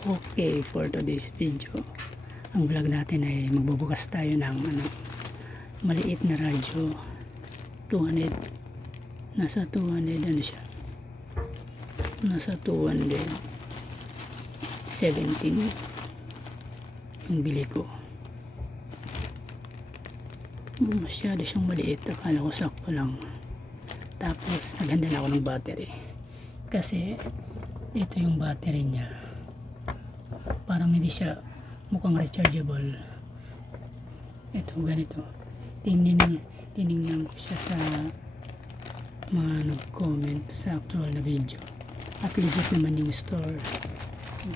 Okay, for today's video, ang vlog natin ay magbubukas tayo ng maliit na radyo. 200, nasa 200 ano siya, nasa 217 yung bili ko. Masyado siyang maliit, akala ko sakto lang. Tapos naghanda na ako ng battery kasi ito yung battery niya, parang hindi siya mukhang rechargeable. Ito ganito, tinignan ko siya sa mga nag-comment sa actual na video at legit naman yung store.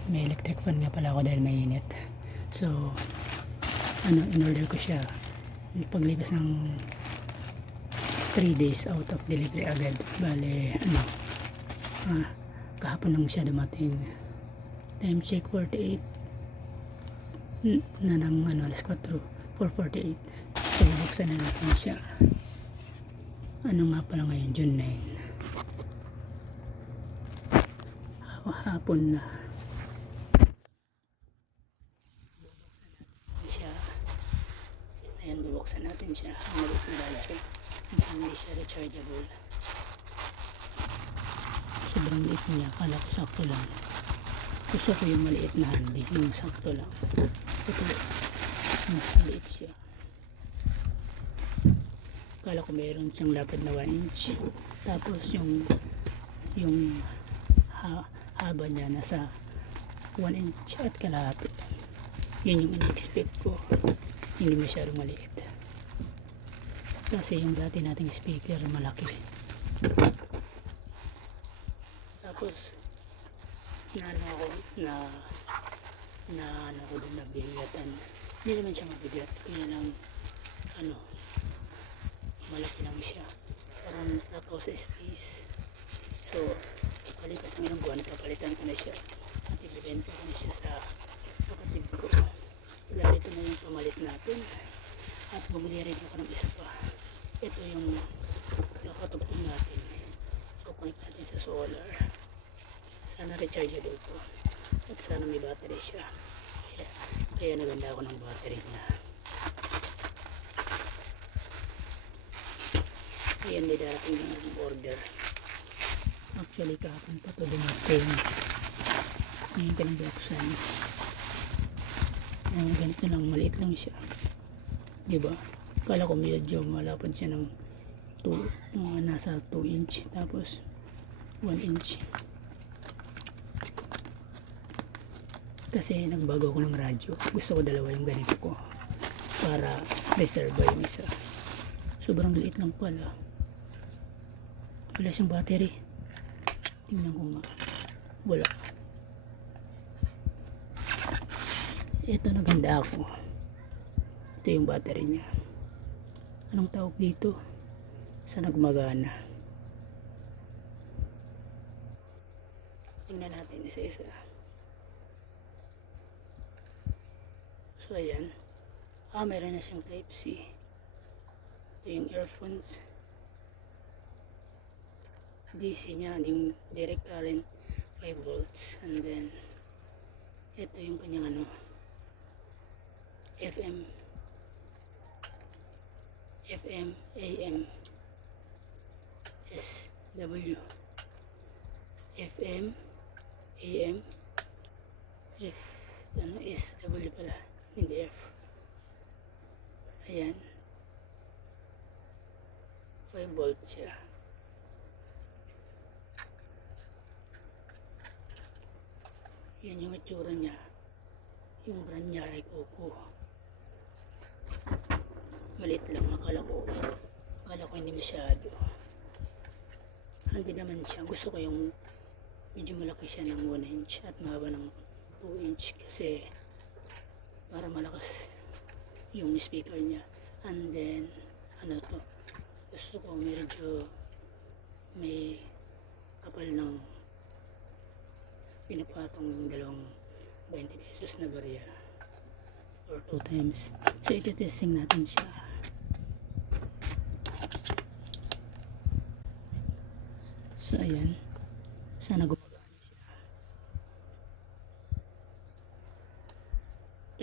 May electric fan nga pala ako dahil mainit, so in-order ko siya. Paglipas ng 3 days out of delivery agad. Bale kahapon lang siya dumating. Time check 48 na ng alas 4, 4:48. So bubuksan na natin siya. Ano nga pala ngayon, June 9, hapon na. Siya, ayan, bubuksan natin siya. Maliit na radyo, hindi siya rechargeable. Sobrang liit niya, kala ko sakto lang. Gusto ko yung maliit na handy, yung sakto lang. Ito, mas maliit siya. Kala ko mayroon siyang lapad na 1 inch. Tapos yung haba niya nasa 1 inch at kalahati. Yun yung in-expect ko. Hindi masyadong maliit. Kasi yung dati nating speaker malaki. Tapos na ako doon nabigatan. Hindi naman siya mabigat, kaya lang malaki lang siya, parang nakaw sa space. So palipas ng ilang buwan, papalitan ko na siya at ibibenta ko na siya sa kapatid ko. Dahil ito na yung pamalit natin at bumili rin ako ng isa pa. Ito yung nakatugtog natin, kukunik natin sa solar. Sana rechargeable po at sana may battery siya, kaya naganda ako ng battery niya. Ayan, may darating ng order. Actually kahapon pa ito dumating, ngayon ka nang buksan. Ganito lang, maliit lang siya, diba? Kala ko medyo malapad siya ng nasa 2 inch tapos 1 inch. Kasi nagbago ako ng radyo, gusto ko dalawa yung ganito ko para reserve yung isa. Sobrang liit lang pala, wala siyang battery. Tingnan ko nga, wala. Ito, naganda ako. Ito yung battery niya. Anong tawag dito? Sana gumagana. Tingnan natin isa-isa. So ayan, meron na siyang type C. Ito yung earphones. DC niya, yung direct current 5 volts. And then ito yung kanyang FM, AM, SW, FM, AM, SW pala, hindi F. Ayan, 5 volts siya. Yan yung itsura niya. Yung brand niya ay Coco. Maliit lang, akala ko hindi masyado. Hindi naman siya. Gusto ko yung medyo malaki siya ng 1 inch at mahaba ng 2 inch kasi para malakas yung speaker niya. And then gusto ko medyo may kapal ng pinapatong yung dalawang 20 pesos na barya or 2 times. So iti-testing natin siya. So ayan, sana gumagana siya.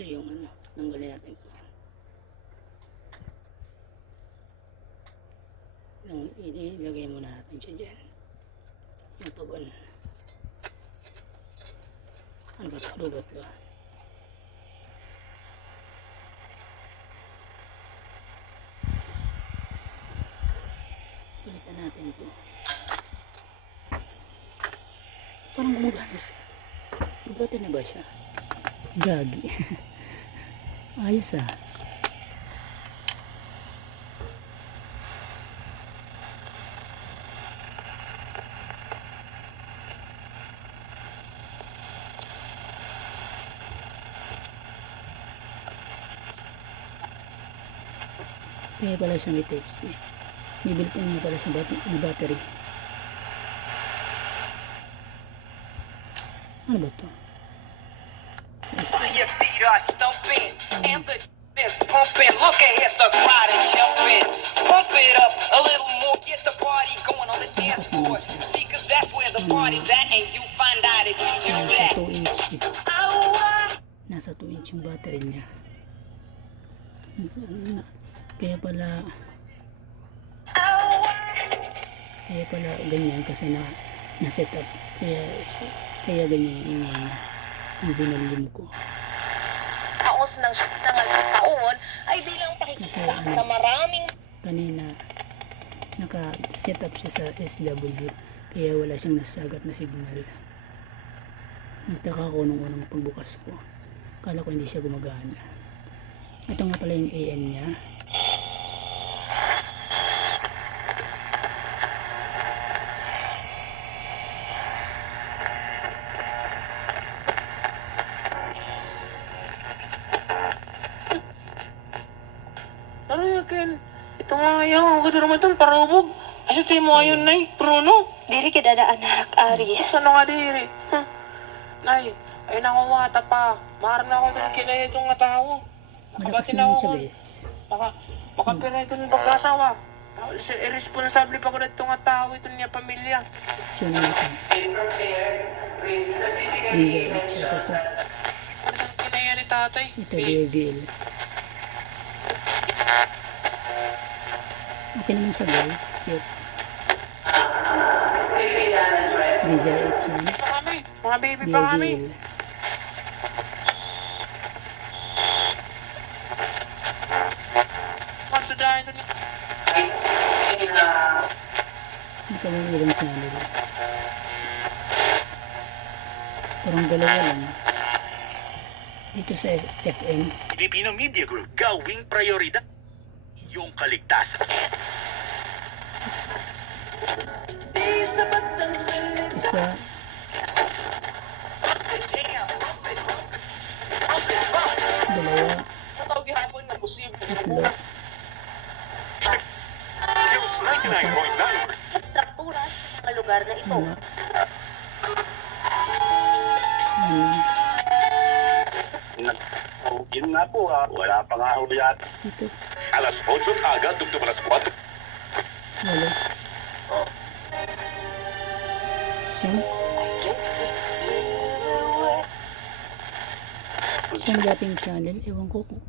Ito yung ano, tanggalin natin ito. Ilagay muna natin siya dyan. Yung pag ano. Ano ba ito? Lubot ba? Palitan natin ito. Parang gumagana siya. Lubutin na ba siya? Gagi. Ayos ah. Kaya pala siya may Type-C. May built-in nga pala sa battery. Ano ba ito? Your feet are stumping and the is pumping. Look ahead, the crowd is jumping. Pump it up a little more, get the party going on the dance floor. See, cause that's where the party's at, and you find out if you do Nasa that. 2 inch. Nasa 2 inch yung battery niya. Kaya pala ganyan kasi na set up. Kaya ganyan yung ingay niya. Yung binalim ko. Taos ng taon ay bilang pakikisa sa maraming Kanina naka-set up siya sa SW kaya wala siyang nasasagat na signal. Nagtaka ako nung unang pagbukas ko. Kala ko hindi siya gumagana. Ito nga pala yung AM niya. Ano yakin? Ito nga yan, ang ganda naman itong parubog. Asa tayo mo ngayon, Nay? Bruno? diri kidada anak Aris. Ano nga diri? Nay, ay nanguwata pa. Mahar na ako itong kinaya itong nga tao. Malakas naman siya guys. Baka pinay ito ng pagkasawa. Irresponsable pa ko na itong nga tao ito niya pamilya. Tune natin. Diesel at siya ito. Ano ang kinaya ni tatay? Ito Deergill. Okay naman siya guys. Cute. Diesel at yan. Kami, mga baby pa kami. Deergill. Masudahin ito niya. Ano pa bang ibang channel? Parang dalawa lang. Dito sa FM. Filipino Media Group, gawing prioridad yung kaligtasan. Isa. Dalawa. Tatlo. Hills 99.9. Struktura sa mga lugar na ito. Lima. Ano? Yun nga po wala pa nga huli yata. Dito. Alas 8 agad, tugtog alas 4. Walo. Siyam. Siyam dating channel. Ewan ko kung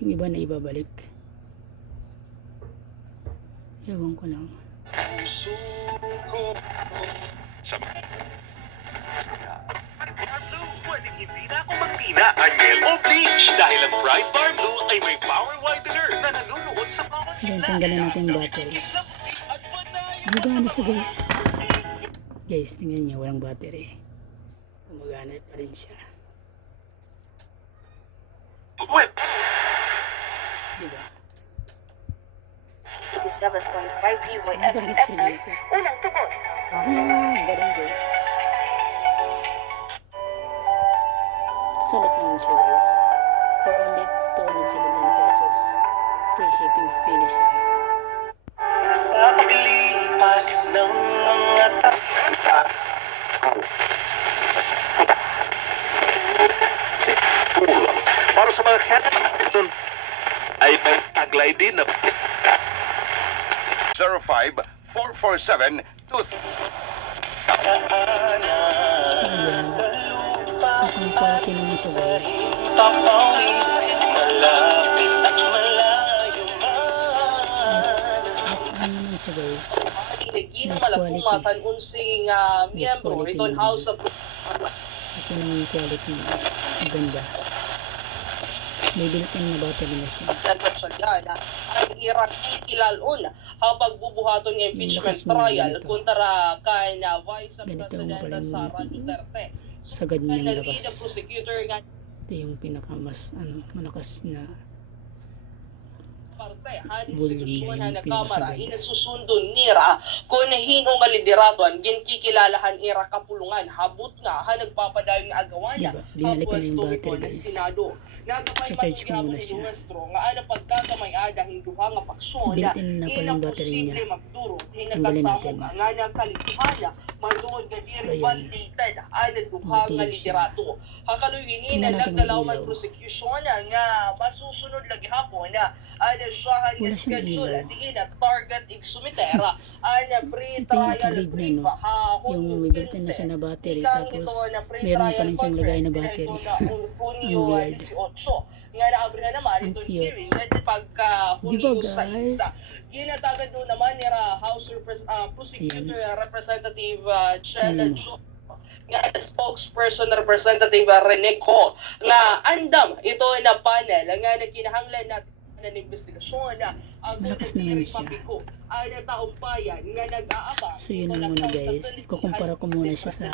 yung iba na ibabalik. Ewan ko lang. Sa pwedeng hindi na ako magtina. Angel o bleach. Dahil ang Pride Bar Blue ay may power widener na nanunuot sa bawat Ayan, tanggalin natin yung battery. Gumagana siya guys. Guys, tingnan niyo, walang battery. Gumagana pa rin siya. Web. Diba? 87.5 Gumagana siya guys. Unang tugon. Galing guys. Solid naman siya guys. For only 217 pesos. Free shipping, finish siya. Sa paglipas ng mga Para sa mga ito ay may taglay din na 05-447-2. So yan. Mukhang quality naman siya guys. Ano naman siya guys. Nice quality. unsing Nice miyembro quality itong naman. House of Ito naman yung quality. Ang ganda. May built-in na battery na siya. Represyon ang Iraq ay kilalon habang bubuhaton ng impeachment Lakas niya, trial ganito. kontra kay Vice Ganito ang President pala yung Sara Duterte. sagad niyang Ang lead lakas. prosecutor nga Ito yung pinakamas malakas na parte haning volume sigusuan niya, na yung kamera pinakasagad. inasusundo nira kung hinong nga lideraton ginkikilalahan ira kapulungan habot nga ha nagpapadayon nga agawan Diba? Binalik ko na yung battery, guys. Senado. Cha-charge ko muna siya. Nga ano pagkakamay-ada hinduha nga paksyon Built-in na pala yung battery niya. Tanggalin natin. Nga nagkalituhan mandoon nga So, diri yan. validated ay duha nga Matulog siya. liderato. Hakaloy ini Tingnan na natin ang nagdalawan ilaw. prosecution nga masusunod lagi hapon na ano siyahan Wala nga siyang schedule ilaw. diin na target igsumitera ano pre-trial Ito yung lead niya, no? Yung may built-in na siya na battery. Tapos, meron pa rin siyang lagay na battery. Ang weird. Nga naabrihan naman Ang itong cute. hearing at pagka Diba, Hunyo sa guys? isa. Ginatagan doon naman ni Prosecutor Representative Chela Ayan. Jo nga spokesperson Representative Rene Co nga andam ito na panel nga nagkinahanglan natin ng investigasyon ang Malakas naman siya. ay na taumbayan nga nag-aabang. So, yun na muna, guys. Ikukumpara ko muna siya sa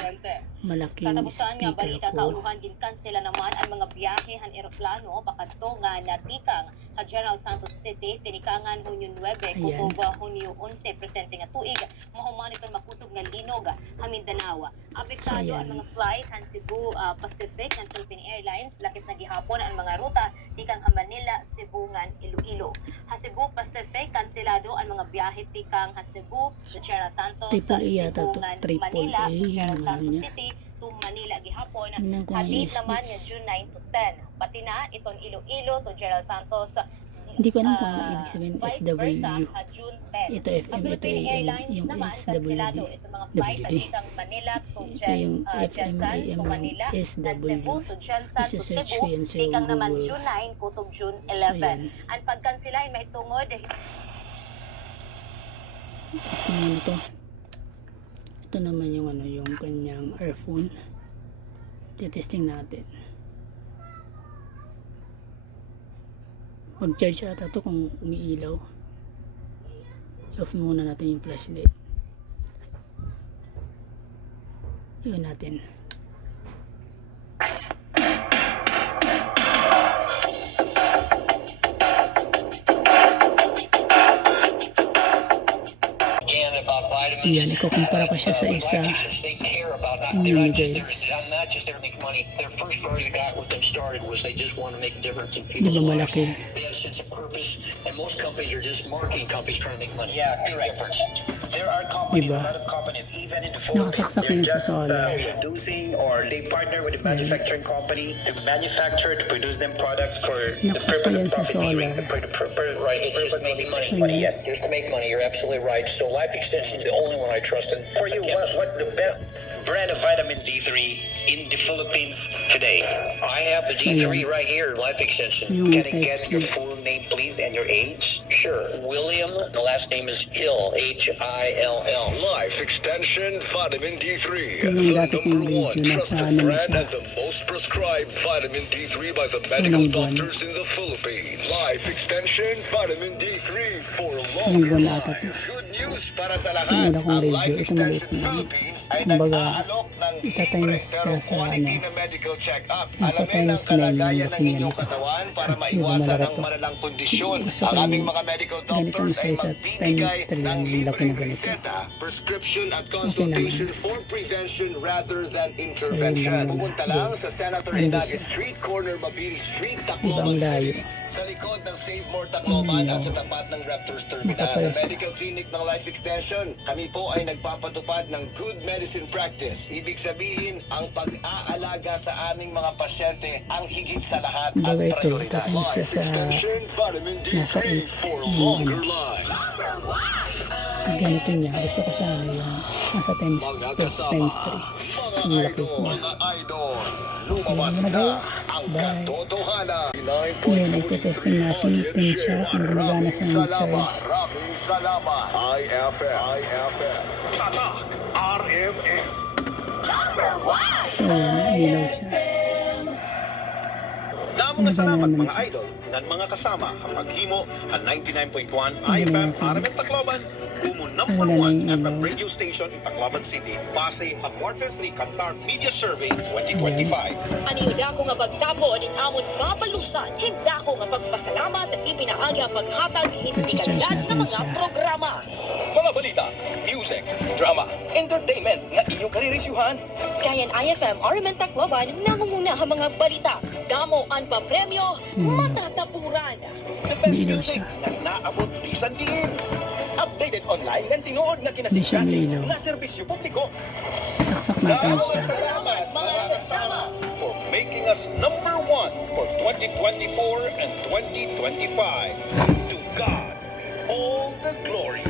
malaking Katapusan nga speaker balita ko. kaunuhan ginkansela naman ang mga biyahe han eroplano bakadto nga natikang sa General Santos City tinikangan Hunyo 9 Ayan. kutoba Hunyo 11 presente nga tuig mahuman itong makusog nga linog ha Mindanao. Apektado So, ang ayan. mga flight han Cebu Pacific ng Philippine Airlines lakip na gihapon ang mga ruta tikang ha Manila, Cebu ngan Iloilo. Ha Cebu Pacific kanselado ang mga biyahe tikang ha Cebu sa General Santos Triple A Cebu yata to. ngan Triple Manila, A, yung General ano Santos niya. City to Manila gihapon. Tingnan ko nga yung Hadid naman specs. nga June 9 to 10. Pati na itong Iloilo to General Santos. Hindi ko alam kung ano ibig sabihin vice SW. versa, June 10. Ito FM, Ang ito Philippine AM, Airlines yung naman, SWD. kanselado itong mga flight WD. sa Manila to Ito yung FM, Jensan AM, to Manila, SW. at Cebu to Jensan to Isa-search Cebu, ko yan sa tikang naman Google. June 9 kutob June So, yan. 11. Ang pagkansela ay may tungod Off ko muna ito. Ito naman yung ano, yung kanyang earphone. Testing natin. Mag-charge ata ito kung umiilaw. I-off muna natin yung flashlight. Iwan natin. Yan, ikukumpara ko siya sa isa. Tingnan nyo guys. Their first priority that got with them started was they just want to make a difference in Di people's ba lives. malaki? They have a sense of purpose, and most companies are just marketing companies trying to make money. Yeah, Big correct. difference. There are companies, Diba? a lot of companies, even in the Philippines, Nakasaksak they're yun sa just solar. producing or they partner with a manufacturing company to manufacture, to produce them products for the Nakasaksak purpose yan of sa profiteering, solar. for the purpose, Right, it's just purpose of making money. money. Yes. Just to make money, you're absolutely right. So Life Extension is the only one I trust in. For you, what's the best brand of vitamin D3 in the Philippines today? I have the D3 right here, Life Extension. Yung Can I get type your C. full name, please, and your age? Sure, William. The last name is Hill, Hill. Life Extension Vitamin D3. Ito yung dati kong video na sa ano na siya. the most prescribed vitamin D3 by the medical Unang buwan. doctors in the Philippines. Life Extension Vitamin D3 for a Unang longer buwan na ata life. to. Good news para sa Yung lahat. una kong radio, ito maliit na. ay Kumbaga, nag-aalok ng itatimes siya sa quality ano, na medical check-up. nasa Alamin ang times 9 kalagayan yung ng laki inyong nito. katawan para Di ba maiwasan malaki ang to? malalang kondisyon. Gusto Ang ko aming yung mga medical ganitong doctors ay size at magbibigay times 3 ng lang yung laki libreng na ganito. reseta, prescription at Okay consultation naman. for prevention rather than So, yun intervention. lang Pumunta muna, lang guys. sa Senator Ano Hilaga gusto? Street, corner Mabini Street, Diba Tacloban ang layo? City. Sa likod ng Save More Tacloban Ano? at sa tapat ng Raptors Terminal. Makapal Sa siya. Medical Clinic ng Life Extension, kami po ay nagpapatupad ng good medicine practice. Ibig sabihin, ang pag-aalaga sa aming mga pasyente ang higit sa lahat at Kumbaga ito, prioridad. tatayo siya sa Extension Vitamin nasa D3 8 for yung longer ano. life. ganito niya. Gusto ko sana yung nasa times 3. Ang laki niya. idol, So, yun muna guys. Bye. totohanan. Ngayon, nagtitesting na sinuntin siya kung gumagana siya ng charge. Maraming salamat. IFM. Tatak RMN. So, nilaw siya. Namo nga salamat mga idol ng mga kasama ang paghimo ang 99.1 IFM RMN Tacloban kumo number 1 FM radio station in Tacloban City base ang Quarter 3 Kantar Media Survey 2025. Aniuda ko nga pagtapo aning amon mapalusan, higda ko nga pagpasalamat at ipinaagi ang paghatag hindi kalidad na mga programa. Mga balita, music, drama, entertainment na inyong karirisyuhan. Kayan IFM RMN Tacloban nangunguna ang mga balita. Damo ang papremyo, matatapuran. The best music na naabot bisan din. Updated online ng tinuod na Hindi siya kinasikrasi ilaw. na serbisyo publiko. Saksak natin siya. Salamat mga kasama for making us number 1 for 2024 and 2025. To God, all the glory.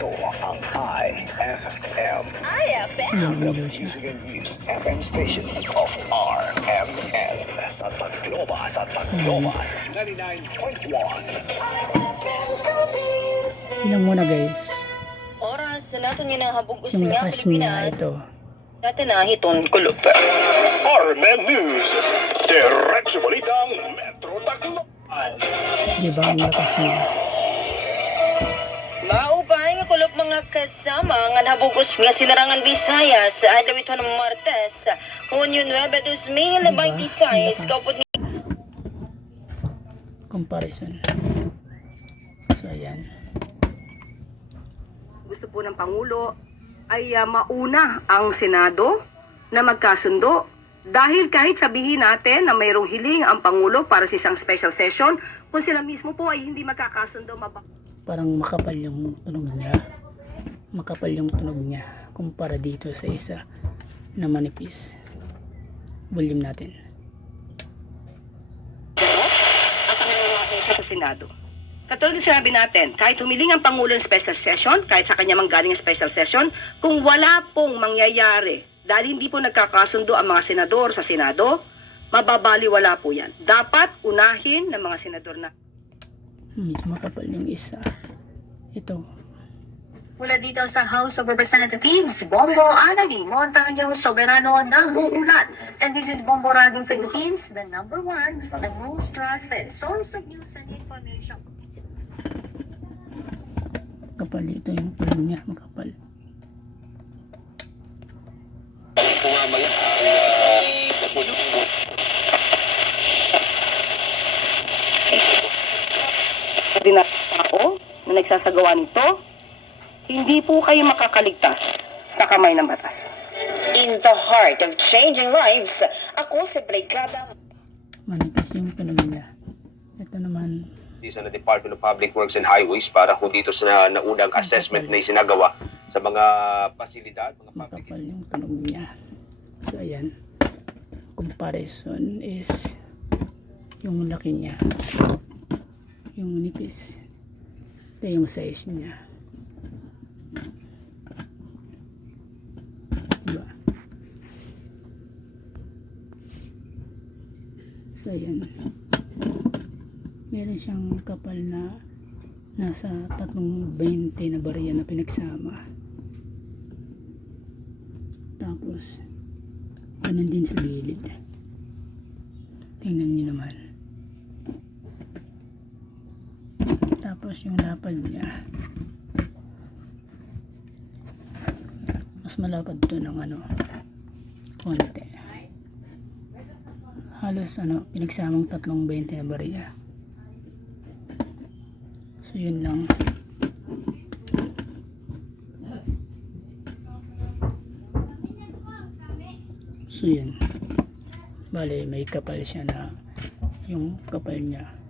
Ito ang IFM. IFM. Ayan, nilaw siya. Music and News FM station of RMN. Sa Tacloban. 99.1. Ilang muna guys. Oras na nato niya na habog gusto Yung niya lakas niya Pilipinas. ito. Natin na hiton kulop. RMN News. Diretso Balitang Metro Tacloban. Diba ang lakas niya? Maupay nga kulop mga kasama nga nabugos nga sinarangan Visayas sa adlaw ito ng Martes, Hunyo 9, 2026, kaupod ni Comparison. So ayan. Gusto po ng Pangulo ay mauna ang Senado na magkasundo dahil kahit sabihin natin na mayroong hiling ang Pangulo para sa isang special session, kung sila mismo po ay hindi magkakasundo, Parang makapal yung tunog niya. Makapal yung tunog niya. Kumpara dito sa isa na manipis. Volume natin. ang Panginoon sa Senado. Katulad ng sinabi natin, kahit humiling ang Pangulo ng special session, kahit sa kanya manggaling ang special session, kung wala pong mangyayari, dahil hindi po nagkakasundo ang mga senador sa Senado, mababaliwala po yan. Dapat unahin ng mga senador na Medyo makapal yung isa. Ito. Mula dito sa House of Representatives, Bombo Anali, Montanyong Soberano ng uulat. And this is Bombo Radio Philippines, the number 1, the most trusted source of news and information. Kapal ito yung tunog niya. Makapal. din na tao na nagsasagawa nito, hindi po kayo makakaligtas sa kamay ng batas. In the heart of changing lives, ako si Brigada Manipis yung tunog niya. Ito naman. Sa Department of Public Works and Highways para ho dito sa naunang assessment na isinagawa sa mga pasilidad, mga public. Makapal yung tunog niya. So ayan. Comparison is yung laki niya. Yung nipis. Ito yung size niya. Diba? So ayan. Meron siyang kapal na nasa 320 na barya na pinagsama. Tapos ganun din sa gilid. Tingnan niyo naman. Tapos yung lapad niya, mas malapad to ng konti. Halos pinagsamang 320 na barya. So yun lang. So yun. Bale may kapal siya na yung kapal niya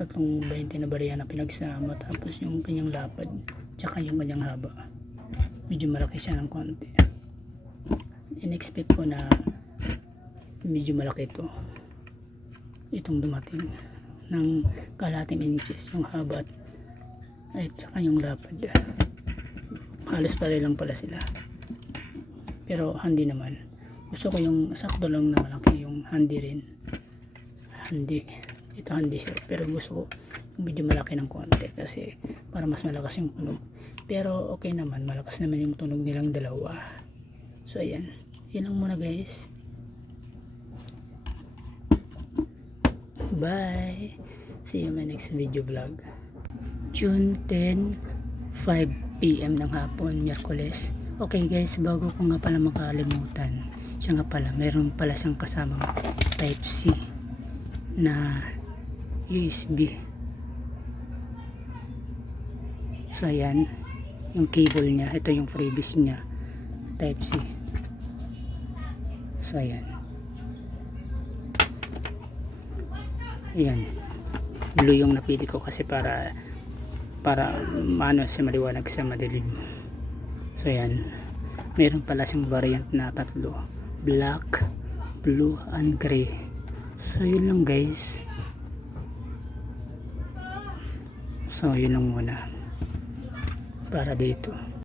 320 na barya na pinagsama, tapos yung kanyang lapad tsaka yung kanyang haba medyo malaki siya ng konti. In-expect ko na medyo malaki itong dumating ng kalahating inches yung haba at saka yung lapad. Halos pare lang pala sila, pero handi naman. Gusto ko yung sakto lang na malaki, yung handi rin. Handi, ito handi siya, pero gusto ko yung medyo malaki ng konti kasi para mas malakas yung tunog. Pero okay naman, malakas naman yung tunog nilang dalawa. So ayan, yun lang muna guys. Bye, see you in my next video vlog. June 10, 5 PM ng hapon, Miyerkules. Okay guys, bago ko nga pala makalimutan, siya nga pala, meron pala siyang kasamang type C na USB. So ayan, yung cable niya, ito yung freebies niya, type C. So ayan, ayan, blue yung napili ko kasi para maano siya, maliwanag siya, madilim. So ayan, meron pala siyang variant na tatlo, black, blue, and gray. So yun lang guys. So yun lang muna para dito.